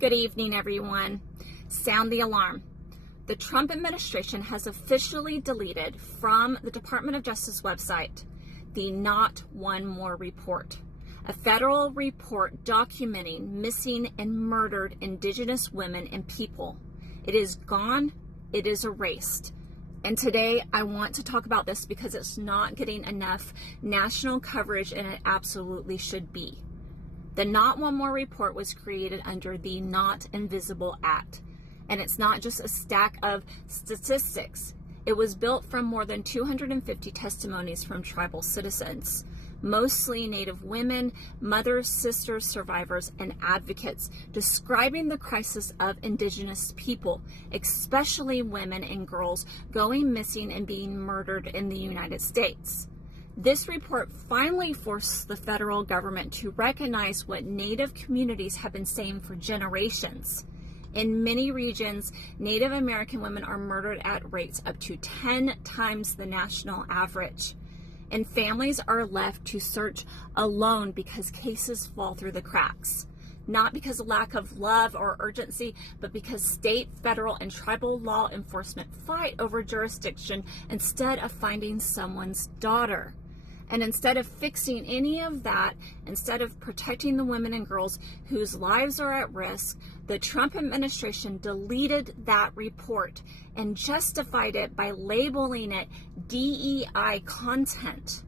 Good evening, everyone. Sound the alarm. The Trump administration has officially deleted from the Department of Justice website the Not One More report, a federal report documenting missing and murdered Indigenous women and people. It is gone. It is erased. And today I want to talk about this because it's not getting enough national coverage, and it absolutely should be. The Not One More report was created under the Not Invisible Act. And it's not just a stack of statistics. It was built from more than 250 testimonies from tribal citizens, mostly Native women, mothers, sisters, survivors, and advocates, describing the crisis of Indigenous people, especially women and girls going missing and being murdered in the United States. This report finally forced the federal government to recognize what Native communities have been saying for generations. In many regions, Native American women are murdered at rates up to 10 times the national average. And families are left to search alone because cases fall through the cracks. Not because of lack of love or urgency, but because state, federal, and tribal law enforcement fight over jurisdiction instead of finding someone's daughter. And instead of fixing any of that, instead of protecting the women and girls whose lives are at risk, the Trump administration deleted that report and justified it by labeling it DEI content.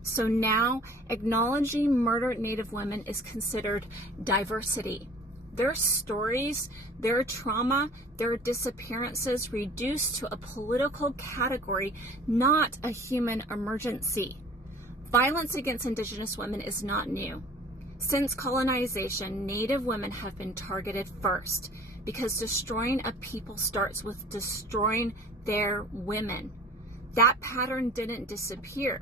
So now acknowledging murdered Native women is considered diversity. Their stories, their trauma, their disappearances reduced to a political category, not a human emergency. Violence against Indigenous women is not new. Since colonization, Native women have been targeted first because destroying a people starts with destroying their women. That pattern didn't disappear.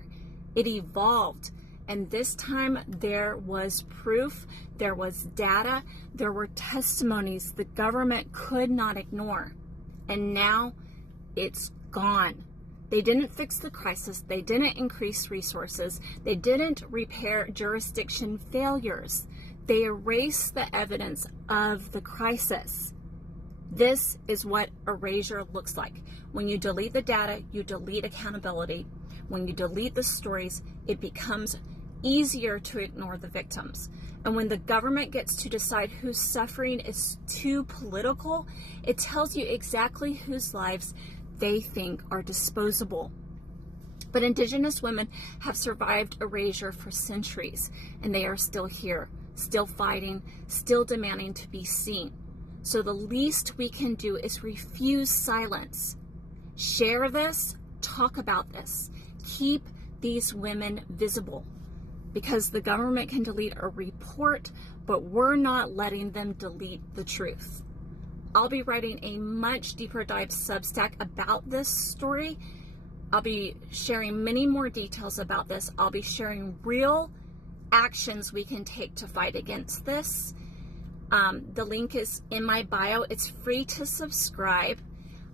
It evolved. And this time there was proof, there was data, there were testimonies the government could not ignore. And now it's gone. They didn't fix the crisis. They didn't increase resources. They didn't repair jurisdiction failures. They erased the evidence of the crisis. This is what erasure looks like. When you delete the data, you delete accountability. When you delete the stories, it becomes easier to ignore the victims. And when the government gets to decide whose suffering is too political, it tells you exactly whose lives they think are disposable. But Indigenous women have survived erasure for centuries, and they are still here, still fighting, still demanding to be seen. So the least we can do is refuse silence. Share this, talk about this, keep these women visible, because the government can delete a report, but we're not letting them delete the truth. I'll be writing a much deeper dive Substack about this story. I'll be sharing many more details about this. I'll be sharing real actions we can take to fight against this. The link is in my bio. It's free to subscribe.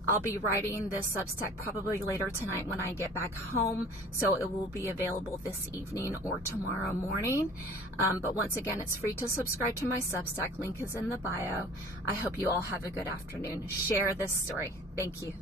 I'll be writing this Substack probably later tonight when I get back home, so it will be available this evening or tomorrow morning. But once again, it's free to subscribe to my Substack. Link is in the bio. I hope you all have a good afternoon. Share this story. Thank you.